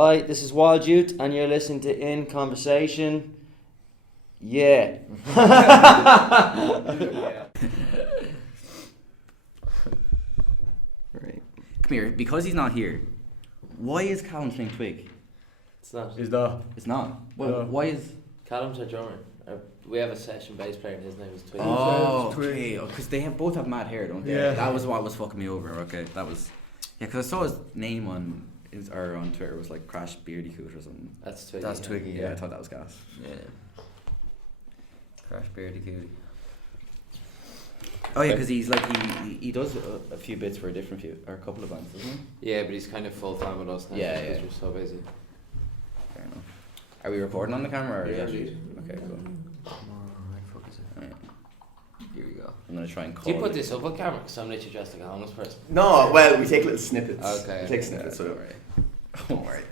Hi, this is Wild Youth, and you're listening to In Conversation. Yeah. Right. Come here, because he's not here, why is Callum playing Twig? It's not. He's not. It's not. Well, No. why is... Callum's our drummer. We have a session bass player and his name is Twig. Oh, okay. Because they both have mad hair, don't they? Yeah. That was what was fucking me over. Okay, that was... Yeah, because I saw his name on Twitter. It was like Crash Beardy Coot or something. That's Twiggy. That's Twiggy, yeah. yeah. I thought that was gas. Yeah. Crash Beardy Cootie. Oh yeah, because he's like he does a few bits for a couple of bands, doesn't he? Yeah, but he's kind of full time with us now. Yeah, because yeah. we're so busy. Fair enough. Are we recording on the camera? Or Yeah, Okay, cool. Right. Here we go. I'm gonna try and call. Do you put this up on camera? Because I'm literally dressed like a homeless person. No, well, we take little snippets. Okay. We take snippets, so Alright. Don't worry.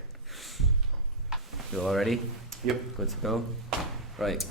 You all ready? Yep. Good to go. Right.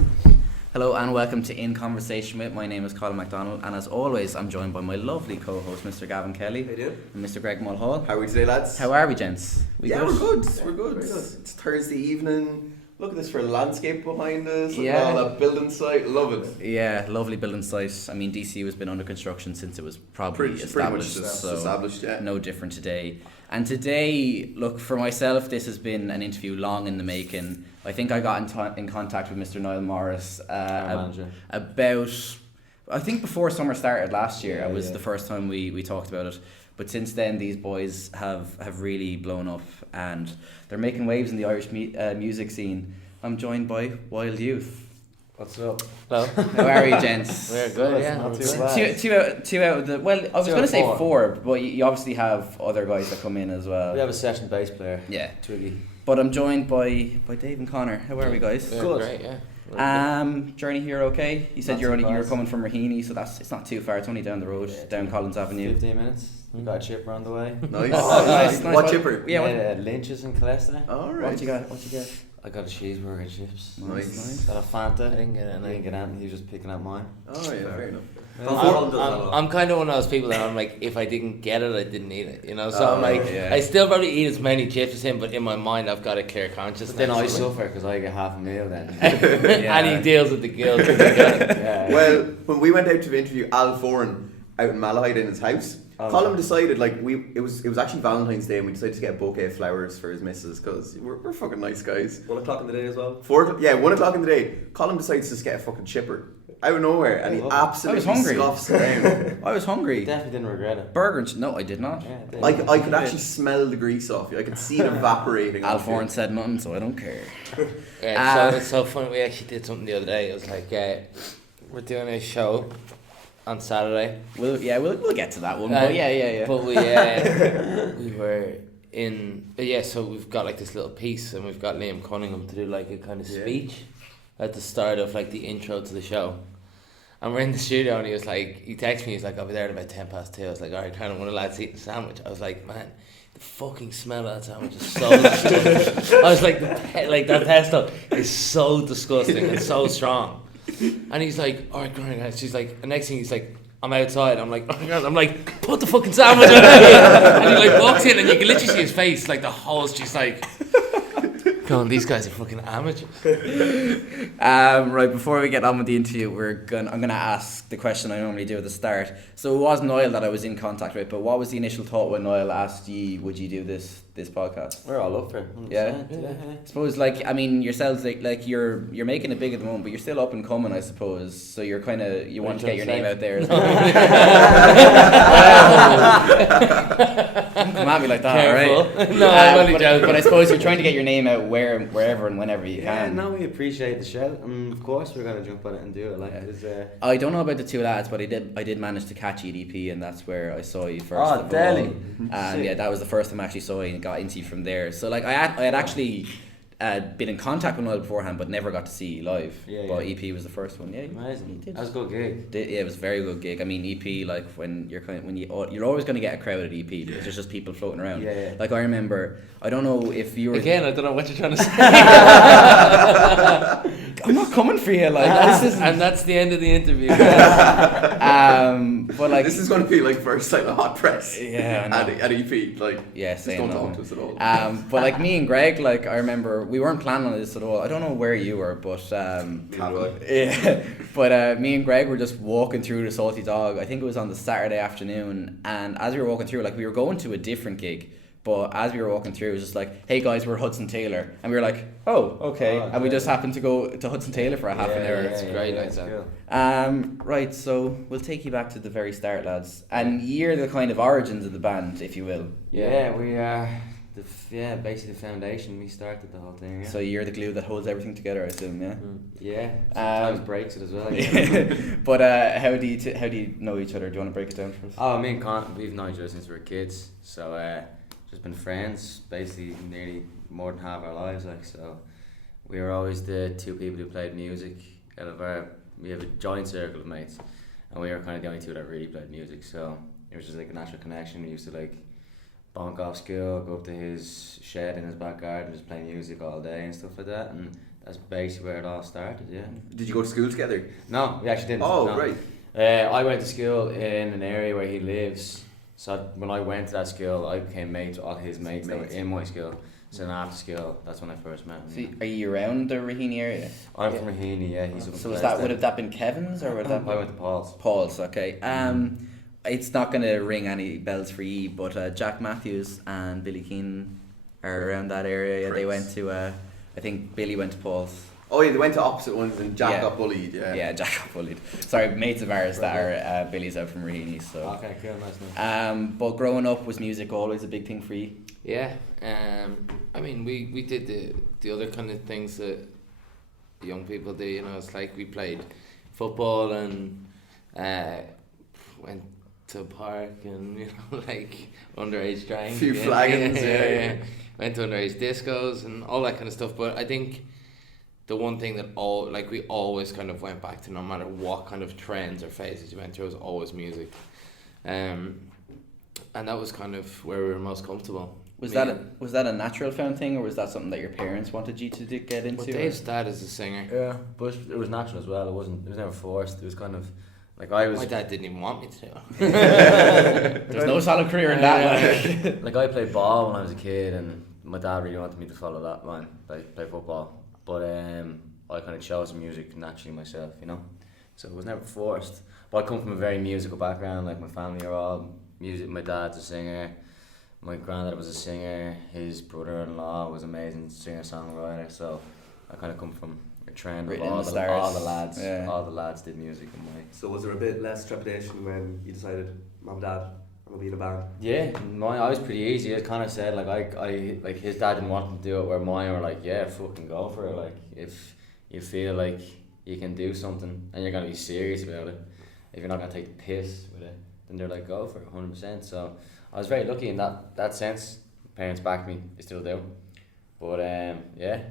Hello and welcome to In Conversation with. My name is Colin MacDonald, and as always, I'm joined by my lovely co-host, Mr. Gavin Kelly. How you doing? And Mr. Greg Mulhall. How are we today, lads? How are we, gents? We're good. We're good. Very good. It's Thursday evening. Look at this for a landscape behind us. Yeah. Yeah. All that building site. Love it. Yeah, lovely building site. I mean, DCU has been under construction since it was probably Pretty much established, so established, yeah. no different today. And today, look, for myself, this has been an interview long in the making. I think I got in contact with Mr. Niall Morris about, I think before summer started last year. It was the first time we talked about it. But since then, these boys have really blown up and they're making waves in the Irish music scene. I'm joined by Wild Youth. What's up? Hello. How are you, gents? We're good, yeah. Not too bad. Two out of the... Well, I was Two going out to say of four, but you obviously have other guys that come in as well. We have a session bass player. Yeah. Twiggy. But I'm joined by Dave and Connor. How are we, guys? We're Good. great, yeah. Journey here okay? You said Not you too were bad. coming from Raheny, so it's not too far. It's only down the road, down Collins Avenue. 15 minutes. We got a chipper on the way. Nice. Oh, nice. What chipper? Yeah, what, Lynch's and cholesterol. Alright. what you got? What you get? I got a cheeseburger and chips. Nice. Got a Fanta. I didn't get it. I didn't get anything. He was just picking out mine. Oh, yeah, fair enough. I'm kind of one of those people that I'm like, if I didn't get it, I didn't eat it, you know. So I'm like, yeah. I still probably eat as many chips as him, but in my mind, I've got a clear consciousness. But then I So, suffer because I get half a meal then. Yeah. and he deals with the guilt. If he got it. Yeah. Well, when we went out to interview Al Foran out in Malahide in his house, Colin decided it was actually Valentine's Day and we decided to get a bouquet of flowers for his missus because we're fucking nice guys. 1 o'clock in the day as well. 1 o'clock in the day. Colin decides to just get a fucking chipper out of nowhere and he love it. absolutely I was hungry. scoffs around. I was hungry. Definitely didn't regret it. Burger. No, I did not. Yeah, it did. I could actually smell the grease off you. I could see it evaporating. Al off you. Foran said nothing, so I don't care. Yeah, so it's so funny. We actually did something the other day. It was like, we're doing a show on Saturday. We'll get to that one. But yeah. But we we were in. So we've got like this little piece, and we've got Liam Cunningham to do like a kind of speech at the start of like the intro to the show. And we're in the studio, and he texted me. He's like, "I'll be there at about 2:10." I was like, "All right, kind of one of the lads eating a sandwich." I was like, "Man, the fucking smell of that sandwich is so disgusting." I was like, that pesto is so disgusting and so strong. And he's like, "All right, guys." She's like, the next thing he's like, "I'm outside." I'm like, "Oh, I'm like, put the fucking sandwich on." And he like walks in, and you can literally see his face, like the hole's just like, going, these guys are fucking amateurs. Right, before we get on with the interview, I'm gonna ask the question I normally do at the start. So it was Niall that I was in contact with, but what was the initial thought when Niall asked you, would you do this podcast? We're all up for it. 100%. Yeah. I suppose, like, I mean, yourselves, like you're making it big at the moment, but you're still up and coming, I suppose. So you're kind of, you want to get your name out there as well. Don't come at me like that, Careful. right? No, I'm only joking. But I suppose you're trying to get your name out wherever and whenever you Yeah, can. no, we appreciate the shout, and of course we're gonna jump on it and do it. Like it's I don't know about the two lads, but I did manage to catch EDP, and that's where I saw you first. Oh, of Delhi. all. And yeah, that was the first time I actually saw you and got into you from there. So like I had actually been in contact with Noel beforehand, but never got to see you live. Yeah, But yeah. EP was the first one. Yeah, amazing. you did. That was a good gig. Yeah, it was a very good gig. I mean, EP, like when you're always going to get a crowd at EP because there's just people floating around. Yeah, yeah. Like I remember, I don't know if you were Again, I don't know what you're trying to say. I'm not coming for you. Like this is, and that's the end of the interview. but like this is going to be like first time a hot press. Yeah, I know. At EP, like yeah, just same. don't talk to us at all. But like me and Greg, like I remember we weren't planning on this at all. I don't know where you were, but yeah. But me and Greg were just walking through the Salty Dog. I think it was on the Saturday afternoon, and as we were walking through, like we were going to a different gig. But as we were walking through, it was just like, hey guys, we're Hudson Taylor. And we were like, oh, okay. And we just happened to go to Hudson Taylor for a half an hour. It's great, it's like that. cool. Right, so we'll take you back to the very start, lads. And you're the kind of origins of the band, if you will. Yeah, we are basically the foundation. We started the whole thing. Yeah. So you're the glue that holds everything together, I assume, yeah? Yeah, sometimes breaks it as well. Yeah. But how do you know each other? Do you want to break it down for us? Oh, me and Con, we've known each other since we were kids. So just been friends basically nearly more than half our lives. Like, so we were always the two people who played music out of we have a joint circle of mates, and we were kind of the only two that really played music. So it was just like a natural connection. We used to like bonk off school, go up to his shed in his back garden, just play music all day and stuff like that. And that's basically where it all started. Yeah. Did you go to school together? No, we actually didn't. Oh, no. right. I went to school in an area where he lives. So when I went to that school, I became mates with all his mates that were in my school. So then after school, that's when I first met him. So are you around the Raheny area? I'm from Raheny, yeah. He's So would have that been Kevin's or would that I went to Paul's. Paul's, okay. It's not going to ring any bells for you, but Jack Matthews and Billy Keane are around that area. Yeah, they went to, I think Billy went to Paul's. Oh yeah, they went to opposite ones and Jack Yeah. got bullied. Yeah. Jack got bullied. Sorry, mates of ours that are Billy's out from Raheny. So. Okay, cool, nice. But growing up, was music always a big thing for you? Yeah, I mean, we did the other kind of things that young people do. You know, it's like we played football and went to a park and like underage drinking. Few flagons, yeah. Went to underage discos and all that kind of stuff. But I think the one thing that we always kind of went back to, no matter what kind of trends or phases you went through, was always music. And that was kind of where we were most comfortable. Was that a natural found thing, or was that something that your parents wanted you to get into? Well, Dave's dad is a singer. Yeah, but it was natural as well. It was never forced. It was kind of like I was. My dad didn't even want me to do it. There's no solid career in that. Like I played ball when I was a kid, and my dad really wanted me to follow that line, like play football. But I kind of chose music naturally myself, you know. So it was never forced. But I come from a very musical background. Like my family are all music. My dad's a singer. My granddad was a singer. His brother-in-law was an amazing singer-songwriter. So I kind of come from a trend of all the lads. Yeah. All the lads did music in my. So was there a bit less trepidation when you decided, Mum and Dad, I'm gonna be in a band? Yeah, I was pretty easy. As kind of said, like I like his dad didn't want him to do it, where mine were like, yeah, fucking go for it. Like if you feel like you can do something and you're gonna be serious about it, if you're not gonna take the piss with it, then they're like, go for it, 100%. So I was very lucky in that sense. Parents backed me, they still do. But yeah.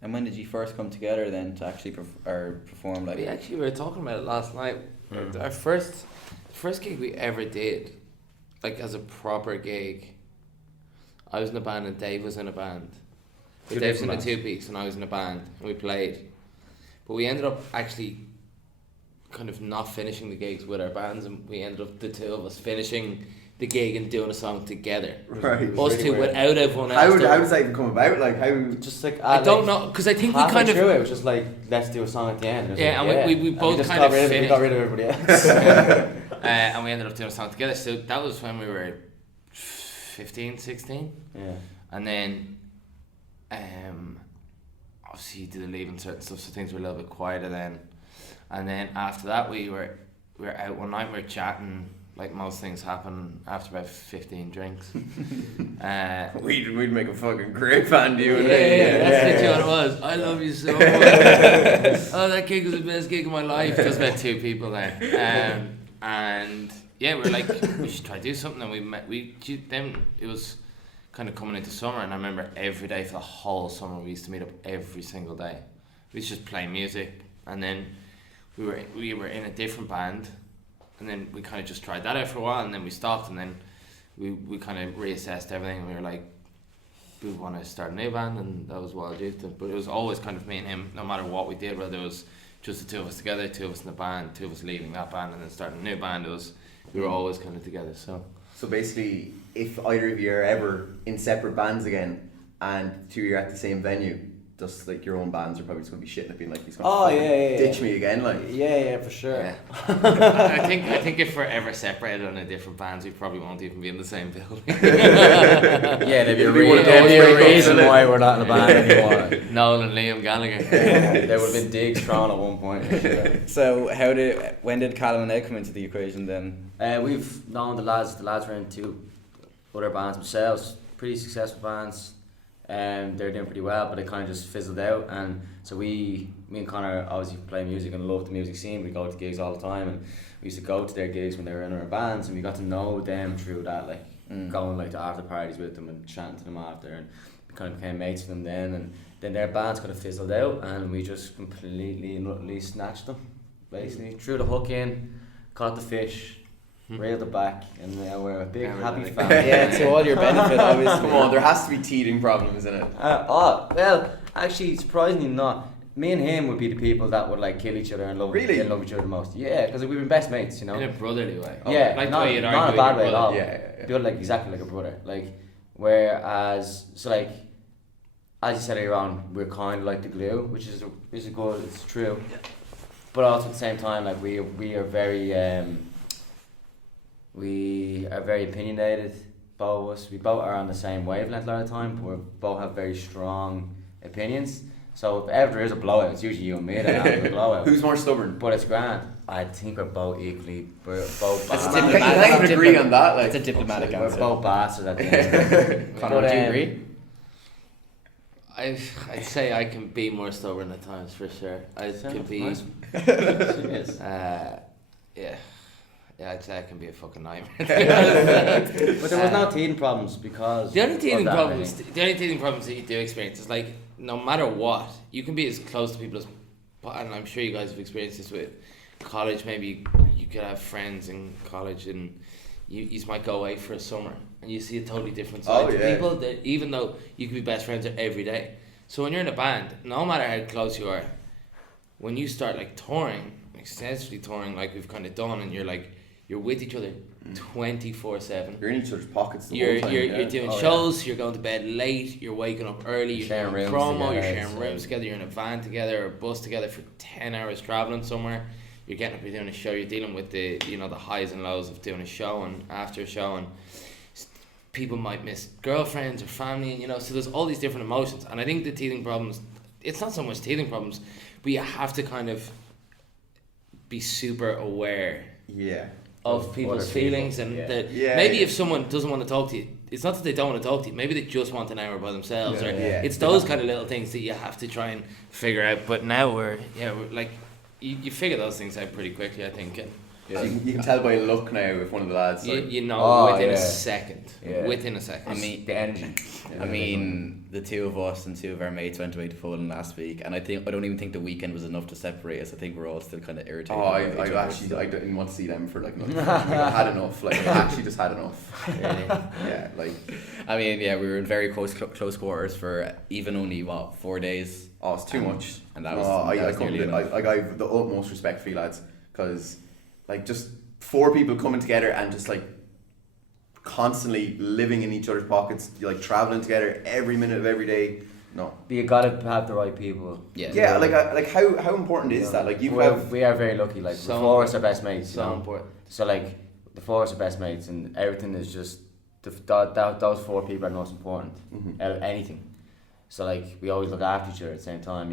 And when did you first come together then to actually perform? Like, we were talking about it last night. Our first gig we ever did, like as a proper gig, I was in a band and Dave was in a band. But Dave was in a two-piece and I was in a band and we played. But we ended up actually kind of not finishing the gigs with our bands, and we ended up, the two of us, finishing the gig and doing a song together. Right. Us two without everyone else. How does that even come about? Like how? Just like I don't know, because I think we kind of. It was just like, let's do a song at the end. Yeah, like, and we both kind of finished. We got rid of everybody else. And we ended up doing a song together. So that was when we were 15, 16. Yeah. And then, obviously you did the leaving certain stuff, so things were a little bit quieter then. And then after that, we were out one night, we were chatting, like most things happen after about 15 drinks. We'd make a fucking great band, you and that's literally what it was. I love you so much. Oh, that gig was the best gig of my life. Just about two people there. And yeah, we were like, we should try to do something. And we met. Then it was kind of coming into summer, and I remember every day for the whole summer we used to meet up every single day. We used to just play music, and then we were in a different band, and then we kind of just tried that out for a while, and then we stopped, and then we kind of reassessed everything, and we were like, we want to start a new band, and that was Wild Youth. But it was always kind of me and him, no matter what we did, whether it was just the two of us together, two of us in the band, two of us leaving that band and then starting a new band. We were always kind of together. So basically, if either of you are ever in separate bands again, and two of you are at the same venue, just like your own bands are probably just going to be shitting at being like, he's going to ditch me again, like. Yeah, for sure. Yeah. I think if we're ever separated on a different bands, we probably won't even be in the same building. Yeah, there'd be a reason why we're not in a band anymore. Noel and Liam Gallagher. There would have been digs thrown at one point. So when did Callum and Ed come into the equation then? We've known the lads were in two other bands themselves, pretty successful bands. They're doing pretty well, but it kind of just fizzled out. And so me and Conor obviously play music and love the music scene. We go to gigs all the time, and we used to go to their gigs when they were in our bands, and we got to know them through that, like going like to after parties with them and chatting to them after, and we kind of became mates with them then. And then their bands kind of fizzled out, and we just completely and utterly snatched them, basically threw the hook in, caught the fish, reeled it back, and now we're a big happy family. Yeah, to all your benefit, obviously. Come on, there has to be teething problems in it. Well, actually, surprisingly not. Me and him would be the people that would like kill each other and love each other the most. Yeah, because we were best mates, you know. In a brotherly way. Yeah, like not the way you'd in argue a bad with way your at all. Yeah. Built like exactly like a brother. Like, whereas, so like, as you said earlier on, we're kind of like the glue, which is good. It's true. Yeah. But also at the same time, like we are very opinionated. Both of us, we both are on the same wavelength a lot of the time, but we both have very strong opinions. So if ever there is a blowout, it's usually you and me that have a blowout. Who's more stubborn? But it's grand. I think we're both equally. We're both. That's bastards. diplomatic. You can't even agree on that. Like, It's a diplomatic We're answer. both bastards at the end. Conor, do you agree? I'd say I can be more stubborn at times, for sure. I could be. Nice. Yeah, I'd say I can be a fucking nightmare. But there was no teething problems because The only teething of that, problems, really. the only teething problems that you do experience is like no matter what, you can be as close to people as, and I'm sure you guys have experienced this with college. Maybe you could have friends in college and you might go away for a summer and you see a totally different side to people that even though you can be best friends every day. So when you're in a band, no matter how close you are, when you start like touring, extensively touring like we've kind of done, and you're with each other 24/7. You're in each other's pockets the You're whole time. you're doing shows. You're going to bed late. You're waking up early. You're Sharing doing rooms promo. together, You're sharing so- rooms together. You're in a van together or a bus together for 10 hours traveling somewhere. You're getting up. You're doing a show. You're dealing with the the highs and lows of doing a show and after a show, and people might miss girlfriends or family, and so there's all these different emotions. And I think the teething problems, it's not so much teething problems, but you have to kind of be super aware of people's other feelings people, and yeah. that Yeah, maybe yeah. if someone doesn't want to talk to you, it's not that they don't want to talk to you, maybe they just want an hour by themselves, or it's those kind of little things that you have to try and figure out. But now we're like you figure those things out pretty quickly, I think, and So you can tell by a look now if one of the lads like, you know Oh, within yeah. a second. Yeah. Within a second. I mean, The energy. I mean, the two of us and two of our mates went away to Poland last week, and I don't even think the weekend was enough to separate us. I think we're all still kind of irritated. oh, by each other, I didn't want to see them for like nothing. Like, I had enough. Like, I actually just had enough. Really. Yeah, like, I mean, yeah, we were in very close quarters for even only 4 days, oh, it's too much. and that was. I that was couldn't nearly do it. enough. I have the utmost respect for you lads, because like just 4 people coming together and just like constantly living in each other's pockets, like traveling together every minute of every day. No. But you gotta have the right people. Yeah. Like how important is that? Like we are very lucky. Like So the 4 of us are best mates. so you know? important. So like the 4 of us are best mates, and everything is just those 4 people are the most important. Out of anything. So like we always look after each other at the same time,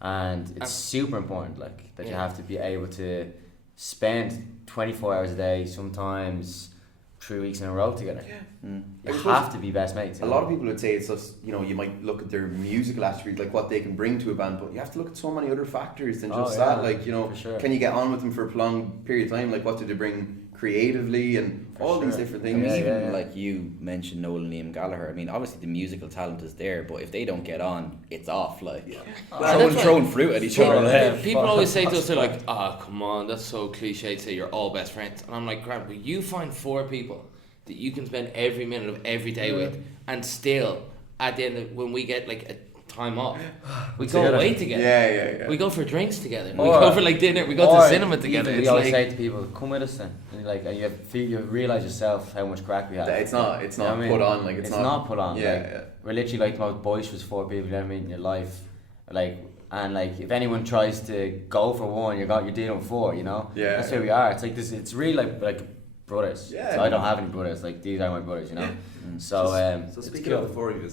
and it's super important. Like that you have to be able to spend 24 hours a day, sometimes 3 weeks in a row together. You have to be best mates. A lot of people would say it's just, you might look at their musical attributes, like what they can bring to a band, but you have to look at so many other factors than just that. Like, for sure. can you get on with them for a prolonged period of time? Like, what do they bring creatively and all these different I things? mean, even like you mentioned Noel and Liam Gallagher. I mean, obviously the musical talent is there, but if they don't get on, it's off. Like throwing fruit at each other. Like. People always say to us, they're like, come on, that's so cliche to say you're all best friends. And I'm like, Grant, but you find 4 people that you can spend every minute of every day with and still at the end of, when we get like a time off, we go away together. Yeah. We go for drinks together. We go for like dinner. We go to cinema together. We always say to people, "Come with us then." And you realise yourself how much crack we have. It's not put on. Like it's not put on. Yeah. We're literally like the most boisterous 4 people you ever meet in your life. And if anyone tries to go for one, you're dealing with 4. You know. Yeah. That's who we are. It's like this. It's really like brothers. Yeah. So I don't have any brothers. Like these are my brothers. You know. So speaking of the 4 of you,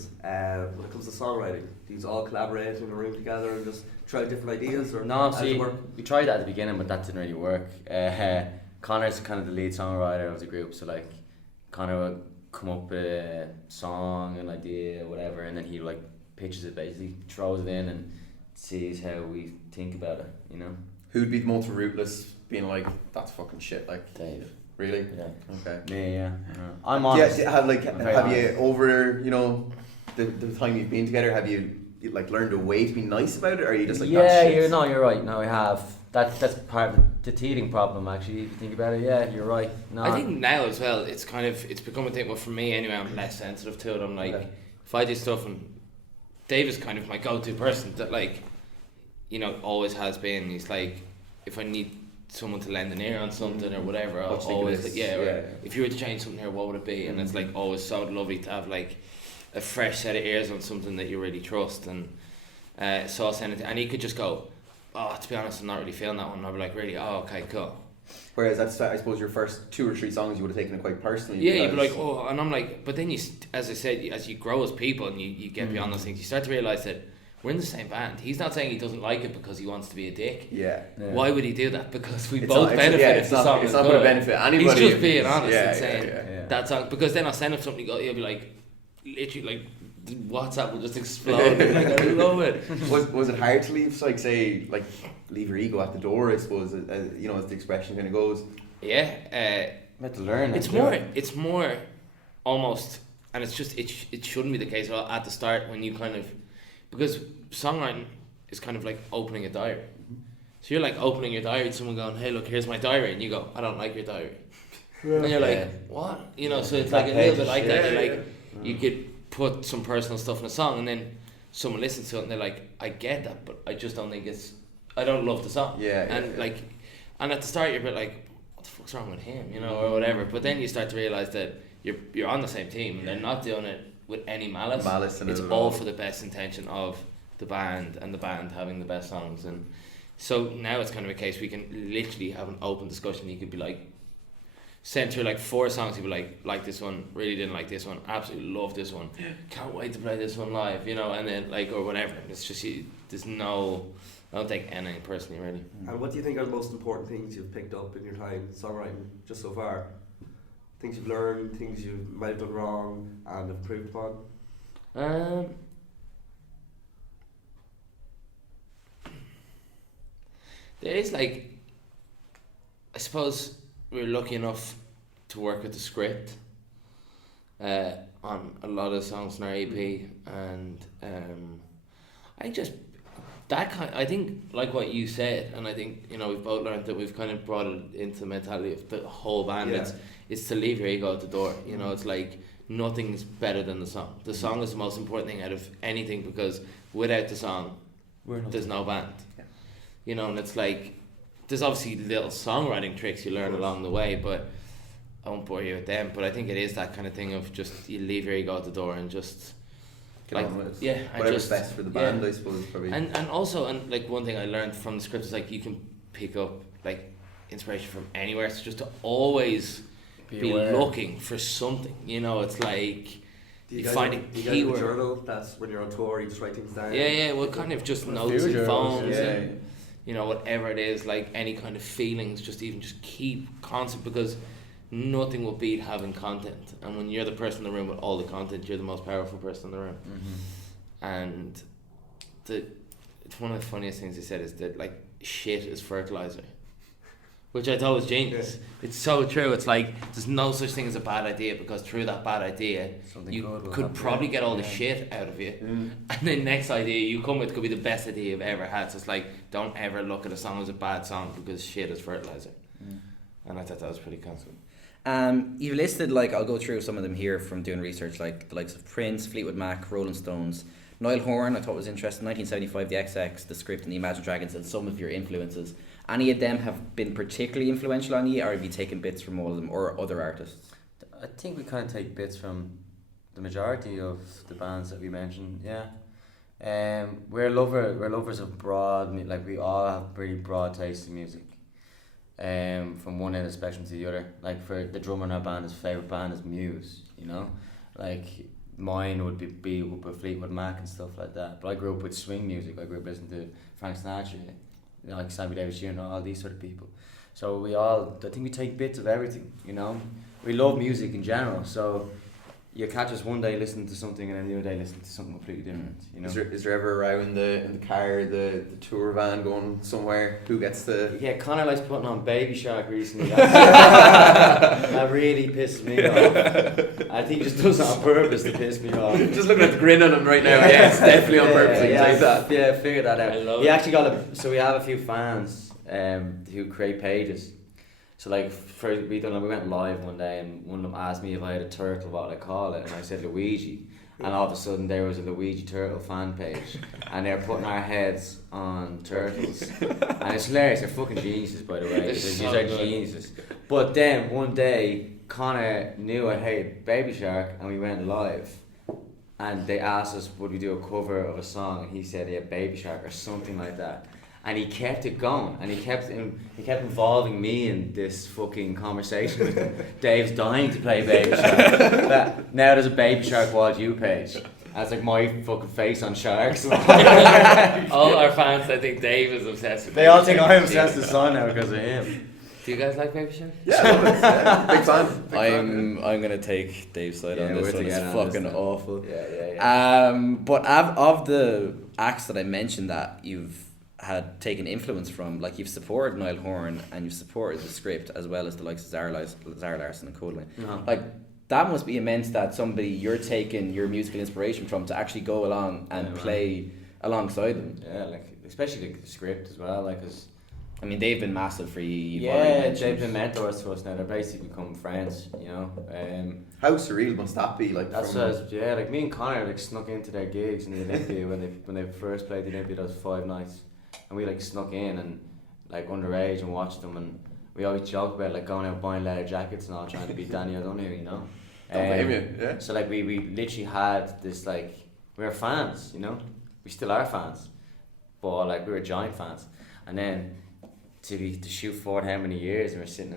when it comes to songwriting, do you all collaborate in a room together and just try different ideas, or no? how does See, it work? we tried that at the beginning, but that didn't really work. Connor's kind of the lead songwriter of the group, so like Connor would come up with a song, an idea, whatever, and then he like pitches it, basically throws it in and sees how we think about it. You know. Who'd be the most ruthless, being like, that's fucking shit, like Dave. Really? Yeah. Okay. Yeah. I'm honest. Have you over the time you've been together, have you like learned a way to be nice about it, or are you just like you're right. No, I have. That's part of the teething problem, actually. If you think about it, yeah, you're right. No, I think now as well, it's become a thing. Well, for me anyway, I'm less sensitive to it. I'm like, if I do stuff, and Dave is kind of my go-to person that always has been. He's like, if I need someone to lend an ear on something or whatever, I'll always if you were to change something here, what would it be? And it's like always so lovely to have like a fresh set of ears on something that you really trust. And so I'll send it and he could just go, oh, to be honest, I'm not really feeling that one. And I'll be like, really? Oh, okay, cool. Whereas that's, I suppose, your first 2 or 3 songs you would have taken it quite personally. Yeah, you'd be like, oh, and I'm like, but then you, as I said, as you grow as people and you get beyond those things, you start to realise that we're in the same band. He's not saying he doesn't like it because he wants to be a dick. Yeah. Why would he do that? Because we both benefit if the song is good. It's not going to benefit anybody. He's just being honest and saying that song. Because then I'll send him something, he'll be like, literally, like, WhatsApp will just explode. Like, I love it. Was it hard to leave, like, say, like, leave your ego at the door, I suppose, as the expression kind of goes? Yeah. You have to learn. It's more almost, and it's just, it shouldn't be the case at the start when you kind of, because songwriting is kind of like opening a diary. So you're like opening your diary to someone going, hey, look, here's my diary. And you go, I don't like your diary. And you're like, what? So it's like a little bit like that. You're like, you could put some personal stuff in a song and then someone listens to it and they're like, I get that, but I just don't think I don't love the song. And at the start you're a bit like, what the fuck's wrong with him? Or whatever. But then you start to realise that you're on the same team and they're not doing it with any malice. It's all for the best intention of the band and the band having the best songs. And so now it's kind of a case we can literally have an open discussion. You could be like, send through like 4 songs, you'd be like this one, really didn't like this one, absolutely love this one, can't wait to play this one live, and then like, or whatever. It's just, I don't take anything personally, really. And what do you think are the most important things you've picked up in your time songwriting just so far? Things you've learned, things you might have done wrong and improved upon? There is like, I suppose we're lucky enough to work with the script on a lot of songs in our EP, and I think like what you said, and I think we've both learned that we've kind of brought it into the mentality of the whole band. It's to leave your ego at the door. It's like nothing's better than the song. The song is the most important thing out of anything, because without the song there's no band. And it's like, there's obviously little songwriting tricks you learn along the way, but I won't bore you with them. But I think it is that kind of thing of just, you leave your ego at the door and just get on with it. Whatever's best for the band, I suppose, probably. And also, and like one thing I learned from the script is like, you can pick up like inspiration from anywhere. So just to always be looking for something. It's like, you find a keyword. Do you guys have a journal? That's when you're on tour, you just write things down? Well, kind of just notes and phones and whatever it is, like any kind of feelings, just keep constant, because nothing will beat having content. And when you're the person in the room with all the content, you're the most powerful person in the room. And it's one of the funniest things he said is that like, shit is fertilizer, which I thought was genius. It's so true. It's like, there's no such thing as a bad idea, because through that bad idea you could probably get all the shit out of you, and the next idea you come with could be the best idea you've ever had. So it's like, don't ever look at a song as a bad song, because shit is fertilizer. And I thought that was pretty cool. You've listed, like, I'll go through some of them here from doing research, like the likes of Prince, Fleetwood Mac, Rolling Stones, Niall Horan. I thought was interesting. 1975, the XX, the Script, and the Imagine Dragons, and some of your influences. Any of them have been particularly influential on you, or have you taken bits from all of them, or other artists? I think we kind of take bits from the majority of the bands that we mentioned. Yeah. We're lovers of broad, like we all have pretty broad taste in music. From one end of the spectrum to the other. Like for the drummer in our band, his favourite band is Muse, you know? Like mine would be with Fleetwood Mac and stuff like that. But I grew up with swing music. I grew up listening to Frank Sinatra, you know, like Sammy Davis Jr. and all these sort of people. So I think we take bits of everything, you know? We love music in general, so you catch us one day listening to something and then the other day listening to something completely different, you know? Is there ever a row in the car, the tour van going somewhere? Who gets the... Yeah, Conor likes putting on Baby Shark recently. That really pisses me off. I think he just does it on purpose to piss me off. Just looking at the grin on him right now. Yeah, it's definitely on purpose. I can take that. Yeah, figured that out. I love he it. actually got so we have a few fans who create pages. So like we went live one day and one of them asked me if I had a turtle, what would I call it, and I said Luigi, and all of a sudden there was a Luigi Turtle fan page and they're putting our heads on turtles and it's hilarious. They're fucking geniuses, by the way. These are geniuses. But then one day Conor knew I hated Baby Shark and we went live and they asked us would we do a cover of a song and he said Baby Shark or something like that. And he kept it going, and he kept involving me in this fucking conversation with him. Dave's dying to play Baby Shark. Now there's a Baby Shark Wild You page. And it's like my fucking face on sharks. All our fans, I think Dave is obsessed with They all think I'm obsessed with the song now because of him. Do you guys like Baby Shark? Yeah, I love it. Yeah, big fan. I'm gonna take Dave's side on this one. It's fucking awful. Yeah. But of the acts that I mentioned that you've had taken influence from, like you've supported Niall Horan and you've supported the Script as well as the likes of Zara Larsson and Coldplay. Like that must be immense that somebody you're taking your musical inspiration from to actually go along and play alongside them. Yeah, like especially like the Script as well, like cause I mean they've been massive for you. Yeah, they've been mentors to us now. They're basically become friends, you know. How surreal must that be? Like that's like me and Conor like snuck into their gigs in the Olympia when they first played the Olympia. That was 5 nights. And we like snuck in and like underage and watched them, and we always joke about like going out buying leather jackets and all trying to be Danny O'Donoghue, you know. Don't blame you, yeah. So like we literally had this like we were fans, you know. We still are fans, but like we were giant fans. And then to shoot for how many years, and we're sitting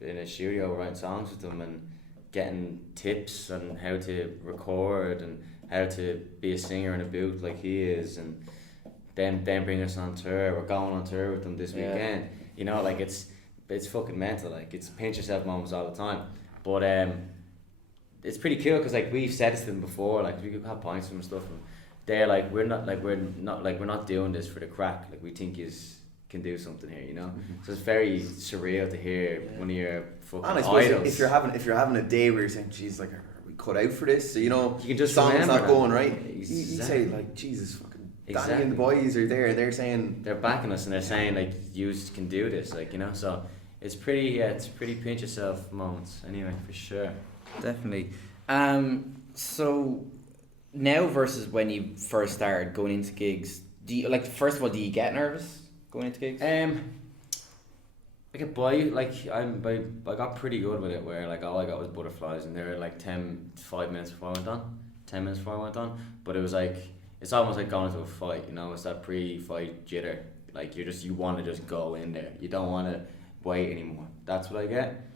in a studio writing songs with them and getting tips on how to record and how to be a singer in a booth like he is, and then bring us on tour. We're going on tour with them this weekend. You know, like it's fucking mental. Like it's pinch yourself moments all the time. But it's pretty cool because like we've said this to them before. Like we could have pints with them and stuff. And they're like we're not doing this for the crack. Like we think yous can do something here. You know. Mm-hmm. So it's very surreal to hear one of your fucking and I suppose idols. if you're having a day where you're saying, "Geez, like are we cut out for this?" So you know, you can just song's not that. going right. Exactly. You say like, "Jesus, fucking." Exactly. Danny and the boys are there. They're saying they're backing us and they're saying like you can do this, like, you know. So it's pretty pinch yourself moments anyway, for sure. Definitely. So now versus when you first started going into gigs, do you first of all do you get nervous going into gigs? Like a boy, I got pretty good with it where like all I got was butterflies and they were like 5 minutes before I went on. 10 minutes before I went on. But it was like it's almost like going into a fight, you know. It's that pre-fight jitter. Like you want to just go in there. You don't want to wait anymore. That's what I get.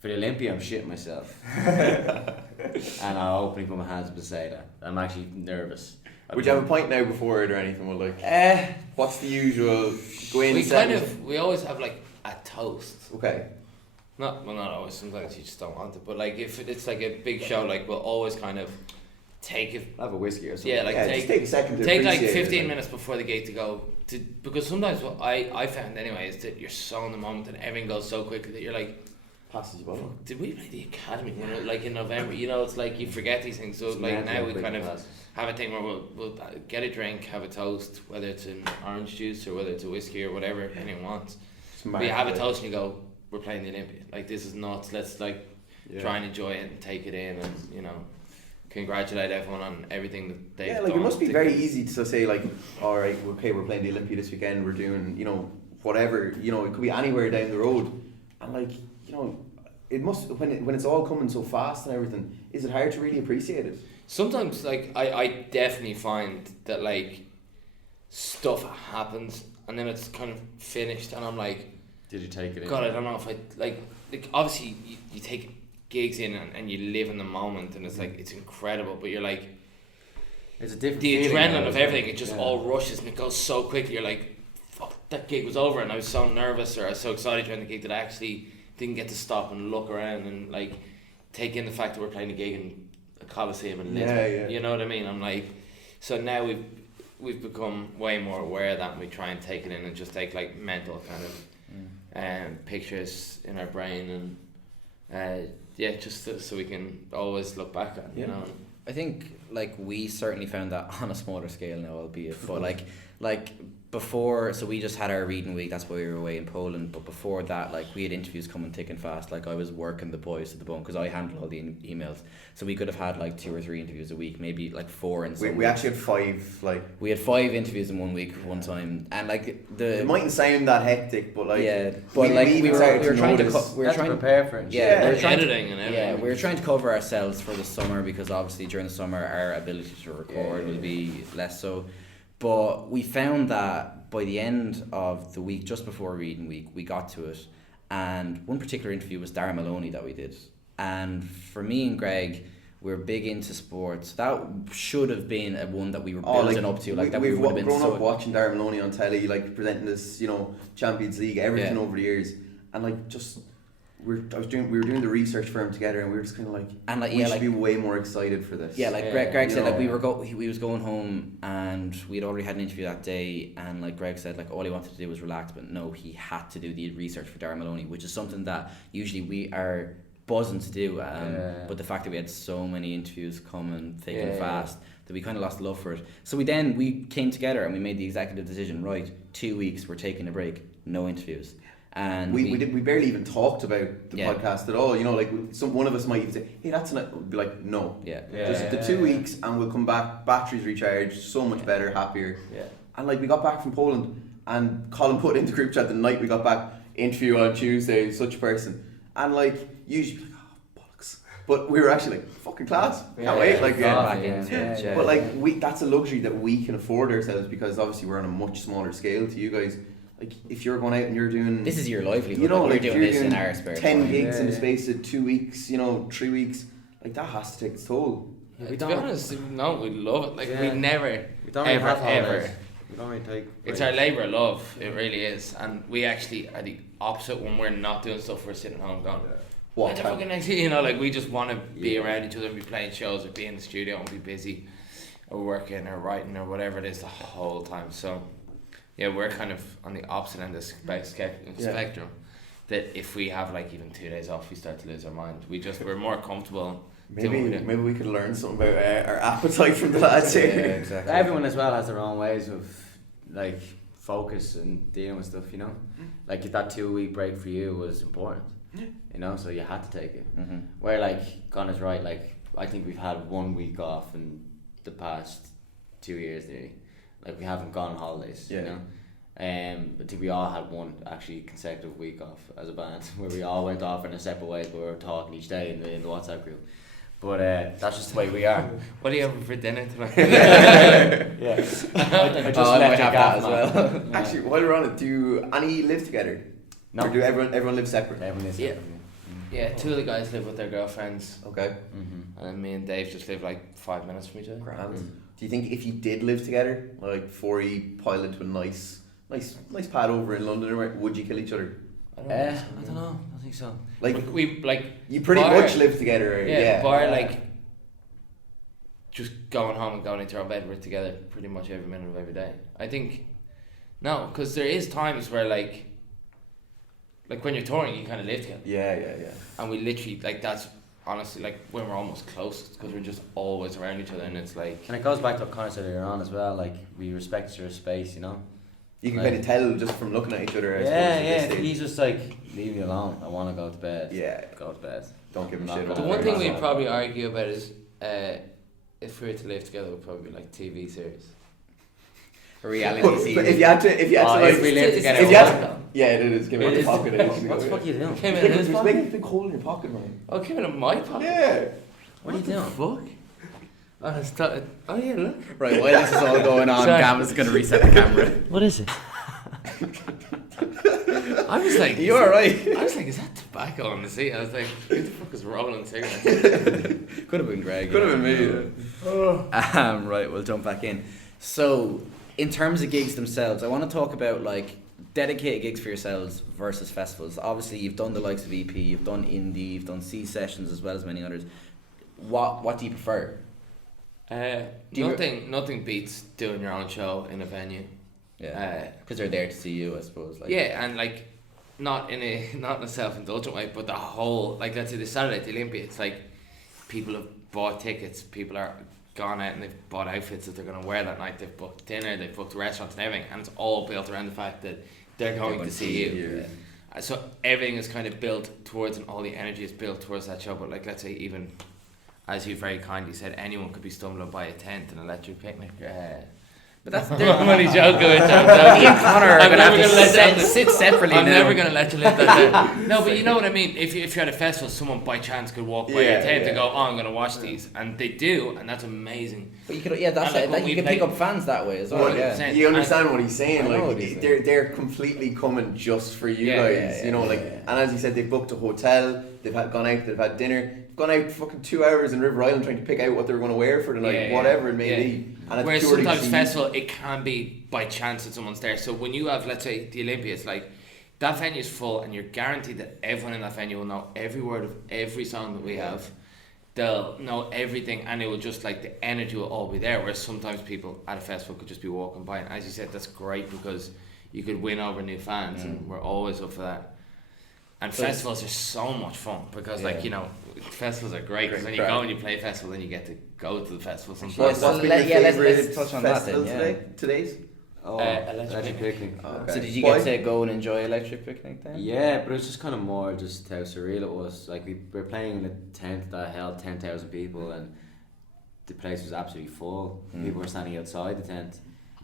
For the Olympia, I'm shitting myself, and I'll openly put my hands up to say that I'm actually nervous. Would you have a pint now before it or anything? Well, like, what's the usual go in? We always have like a toast. Okay. Not always. Sometimes you just don't want it. But like if it's like a big show, like we'll always kind of take it. Have a whiskey or something. Yeah, like take a second to take like appreciate 15 it. minutes before the gate to go to, because sometimes what I found anyway is that you're so in the moment and everything goes so quickly that you're like, passes you by. did we play the Academy like in November? You know, it's like you forget these things. So like now we kind of have a thing where we'll get a drink, have a toast, whether it's an orange juice or whether it's a whiskey or whatever anyone wants. We have a toast and you go, we're playing the Olympia. Like, this is nuts. Let's like try and enjoy it and take it in, and you know, congratulate everyone on everything that they've done. Like it must be very easy to say like, all right, okay, we're playing the Olympia this weekend. We're doing, you know, whatever. You know, it could be anywhere down the road, and like, you know, it must when it's all coming so fast and everything. Is it hard to really appreciate it? Sometimes, like, I definitely find that like stuff happens and then it's kind of finished, and I'm like, did you take it in? God, I don't know if I like obviously you take gigs in and you live in the moment, and it's like, it's incredible, but you're like, it's a different the feeling adrenaline now, of isn't everything, it just all rushes and it goes so quickly. You're like, fuck, that gig was over and I was so nervous, or I was so excited during the gig that I actually didn't get to stop and look around and like take in the fact that we're playing a gig in a Coliseum in Lisbon. You know what I mean? I'm like, so now we've become way more aware of that, and we try and take it in and just take like mental kind of pictures in our brain, and just so we can always look back at, you know. I think like we certainly found that on a smaller scale now, albeit, but like before, so we just had our reading week, that's why we were away in Poland, but before that, like, we had interviews coming thick and fast. Like, I was working the boys to the bone because I handled all the emails, so we could have had like 2 or 3 interviews a week, maybe like 4 in some we actually had 5. Like, we had 5 interviews in one week one time, and like it mightn't sound that hectic, but like, we were trying to prepare for it. we were trying editing and everything. we were trying to cover ourselves for the summer, because obviously during the summer our ability to record will be less so. But we found that by the end of the week, just before reading week, we got to it, and one particular interview was Darren Maloney that we did. And for me and Greg, we're big into sports. That should have been a one that we were building up to. Like, that we would have been grown up watching Darren Maloney on telly, like presenting this, you know, Champions League, everything over the years, and like just. We were doing the research for him together, and we were just kind of like, and like, we should be way more excited for this. Yeah, like Greg said, like we was going home, and we'd already had an interview that day, and like Greg said, like all he wanted to do was relax, but no, he had to do the research for Darren Maloney, which is something that usually we are buzzing to do. But the fact that we had so many interviews coming thick and fast, that we kind of lost love for it. So we came together and we made the executive decision. Right, 2 weeks, we're taking a break, no interviews. And we barely even talked about the podcast at all. You know, like one of us might even say, "Hey, that's not." We'd be like, "No, just the 2 weeks, and we'll come back. Batteries recharged, so much better, happier." Yeah. And like we got back from Poland, and Colin put into group chat the night we got back, interview on Tuesday, such a person, and like usually, like, oh bollocks, but we were actually like, fucking class, can't wait, like but like that's a luxury that we can afford ourselves, because obviously we're on a much smaller scale to you guys. Like, if you're going out and you're doing... This is your livelihood. You know, like, you're doing this in our spare 10 time. gigs in the space of 2 weeks, you know, 3 weeks. Like, that has to take its toll. To be honest, no, we love it. Like, we never, we don't ever. We don't really take... It's our labour of love. It really is. And we actually are the opposite. When we're not doing stuff, we're sitting home going, what the fucking next thing? You know, like, we just want to be around each other and be playing shows or be in the studio and be busy or working or writing or whatever it is the whole time. So... yeah, we're kind of on the opposite end of the spectrum. That if we have like even 2 days off, we start to lose our mind. We're more comfortable. Maybe we could learn something about our appetite from the lads here. Yeah, exactly. Everyone as well has their own ways of like focus and dealing with stuff. You know, like that 2 week break for you was important. You know, so you had to take it. Where like Conor's right. Like I think we've had 1 week off in the past 2 years nearly. Like we haven't gone on holidays, you know. I think we all had one actually consecutive week off as a band, where we all went off in a separate ways, but we were talking each day in the WhatsApp group. But that's just the way we are. What are you having for dinner tonight? I just might have that as well. Actually, while we're on it, do any live together? No. Or do everyone live separate? Everyone lives separate. Yeah, 2 of the guys live with their girlfriends. Okay. And then me and Dave just live like 5 minutes from each other. Grand. Do you think if you did live together, like before you pile into a nice pad over in London, would you kill each other? I don't know. I don't think so. Like we like you pretty much live together. Like just going home and going into our bed, we're together pretty much every minute of every day. I think no, because there is times where like when you're touring, you kind of live together. Yeah. And we literally like that's. Honestly, like when we're almost close, because we're just always around each other, and it's like. And it goes back to what Conor said earlier on as well. Like we respect your space, you know. You can Like- kind of tell just from looking at each other. I Yeah, suppose, at this yeah. stage. He's just like, leave me alone. I want to go to bed. Yeah. Go to bed. Don't give a I'm not shit. gonna The about one it. thing Very we'd much. probably argue about is if we were to live together, would probably be like TV series. A reality But series. if you had to, If like, we live together, if you had what? to, yeah, it is. Give me It the is. pocket. What the fuck are you doing? Came in his Just pocket. make a big hole in your pocket, man. Oh, came in my pocket. Yeah. What are you doing? Fuck. Oh yeah, look. Right, while this is all going on, Sorry. Gavin's going to reset the camera. What is it? I was like, You alright? I was like, is that tobacco on the seat? I was like, who the fuck is rolling cigarettes? Could have been Greg. Could have been me. Right, we'll jump back in. So, in terms of gigs themselves, I want to talk about like dedicated gigs for yourselves versus festivals. Obviously, you've done the likes of EP, you've done indie, you've done C sessions as well as many others. What do you prefer? Nothing beats doing your own show in a venue. Yeah, because they're there to see you, I suppose. Like, Yeah, and like not in a self-indulgent way, but the whole, like, let's say the Saturday at the Olympia, it's like people have bought tickets, people are gone out and they've bought outfits that they're going to wear that night, they've booked dinner, they've booked restaurants and everything, and it's all built around the fact that they're going to see you. So everything is kind of built towards, and all the energy is built towards that show. But like, let's say, even as you very kindly said, anyone could be stumbling by a tent, an electric picnic. but that's I'm only joking with me that. and Conor are I'm going to never have gonna let to that- sit separately I'm now. never going to let you live that down. No, but you know what I mean. If you're at a festival, someone by chance could walk by your tent and go, "Oh, I'm going to watch these," and they do, and that's amazing. But you could, yeah, that's And, like, it. when Like, we you can play- pick up fans that way as well. Well, Yeah. 100%. You understand what he's saying? I know Like what he's they're completely coming just for you Yeah, guys. yeah, You know, yeah, like, yeah. and as he said, they've booked a hotel. They've gone out. They've had dinner. They've gone out fucking 2 hours in River Island trying to pick out what they were going to wear for the night, Yeah, whatever it may yeah. be. And it's Whereas purely sometimes to see- festival, it can be by chance that someone's there. So when you have, let's say, the Olympia, it's like that venue's full, and you're guaranteed that everyone in that venue will know every word of every song that we have. They'll know everything, and it will just, like, the energy will all be there. Whereas sometimes people at a festival could just be walking by, and as you said, that's great because you could win over new fans, and we're always up for that. And So festivals are so much fun because, like, you know, festivals are great because when you go and you play a festival, then you get to go to the festival sometimes. What's So been let's your touch favourite on that festival then. today? Today's? Oh, Electric electric picnic. Okay. So did you Why? get to go and enjoy Electric Picnic then? Yeah, but it was just kind of more just how surreal it was. Like, we were playing in a tent that held 10,000 people, and the place was absolutely full. People were standing outside the tent,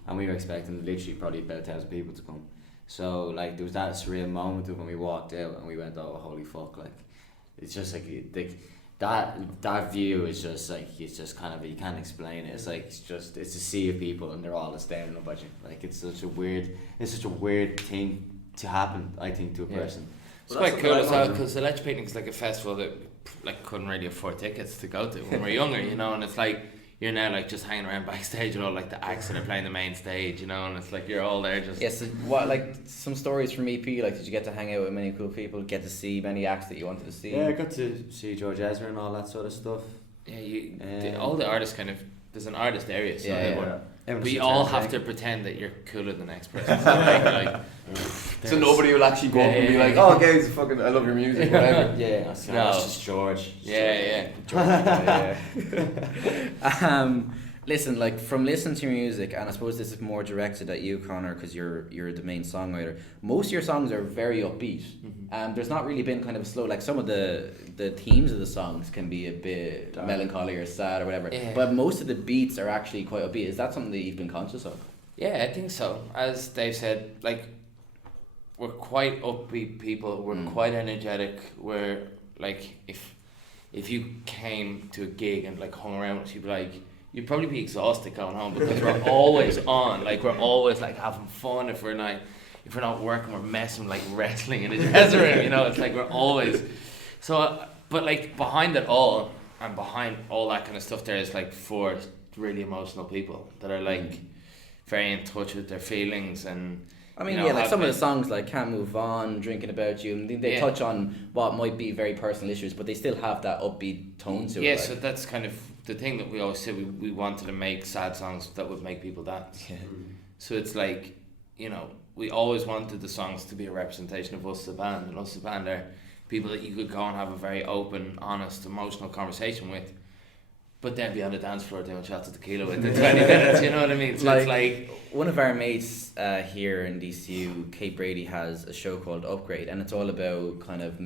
and we were expecting literally probably about 1,000 people to come. So, like, there was that surreal moment of when we walked out and we went, "Oh, holy fuck!" Like, it's just like that view is just like, it's just kind of, you can't explain it. It's like, it's a sea of people and they're all staring up at you. Like, it's such a weird thing to happen, I think, to a person. It's quite cool as well because Electric Picnic is like a festival that, like, couldn't really afford tickets to go to when we were younger, you know, and it's like you're now, like, just hanging around backstage with all, like, the acts that are playing the main stage, you know, and it's like you're all there just. Yes. So what, like, some stories from EP? Like, did you get to hang out with many cool people? Get to see many acts that you wanted to see? Yeah, I got to see George Ezra and all that sort of stuff. Yeah, all the artists kind of, there's an artist area, so Yeah. we all have to pretend that you're cooler than the next person. So, like, So nobody will actually go up and be like, "Oh, guys, fucking, I love your music," whatever. Yeah, that's No. just George. yeah. Listen, like, from listening to your music, and I suppose this is more directed at you, Conor, because you're the main songwriter. Most of your songs are very upbeat. There's not really been kind of a slow, like, some of the themes of the songs can be a bit melancholy or sad or whatever. Yeah. But most of the beats are actually quite upbeat. Is that something that you've been conscious of? Yeah, I think so. As Dave said, like, we're quite upbeat people. We're quite energetic. We're, like, if you came to a gig and, like, hung around with us, you'd be like, you'd probably be exhausted going home because we're always on. Like, we're always, like, having fun. If we're not working, we're messing, like, wrestling in a dressing room. You know, it's like we're always. So, but, like, behind it all, and behind all that kind of stuff, there is, like, 4 really emotional people that are, like, very in touch with their feelings. And I mean, you know, yeah, like have some of the been- songs, like Can't Move On, Drinking About You, and they Yeah. touch on what might be very personal issues, but they still have that upbeat tone to it. Yeah, like. so that's kind of the thing that we always said. We wanted to make sad songs that would make people dance. Yeah. So it's like, you know, we always wanted the songs to be a representation of us as a band, and us as a band are people that you could go and have a very open, honest, emotional conversation with, but then be on the dance floor doing shots of tequila with in 20 minutes, you know what I mean? So it's like, one of our mates here in DCU, Kate Brady, has a show called Upgrade, and it's all about kind of